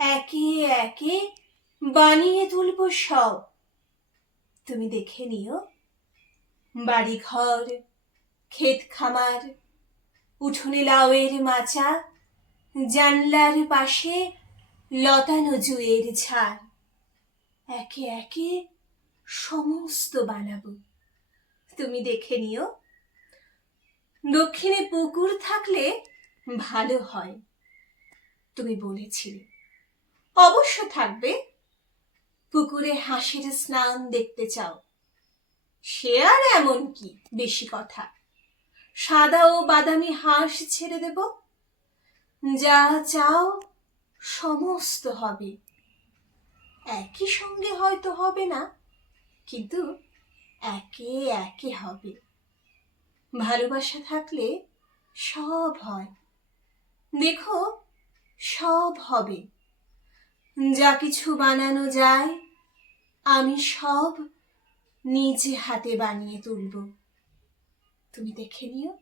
একে একে বানিয়ে তুলব সব। তুমি দেখে নিও, বাড়িঘর, ক্ষেত খামার, উঠোনে লাউয়ের মাচা, জানলার পাশে লতানো জুঁয়ের ঝাড়। একে একে সমস্ত বানাবো। তুমি দেখে নিও। দক্ষিণে পুকুর থাকলে ভালো হয়, তুমি বলেছিলে। অবশ্য থাকবে। পুকুরে হাঁসের স্নান দেখতে চাও, সে আর এমন কি বেশি কথা। সাদা ও বাদামি হাঁস ছেড়ে দেব, যা চাও সমস্ত হবে। একই সঙ্গে হয়তো হবে না, কিন্তু একে একে হবে। ভালোবাসা থাকলে সব হয়। দেখো, সব হবে। যা কিছু বানানো যায় আমি সব নিজে হাতে বানিয়ে তুলব। তুমি দেখে নিও।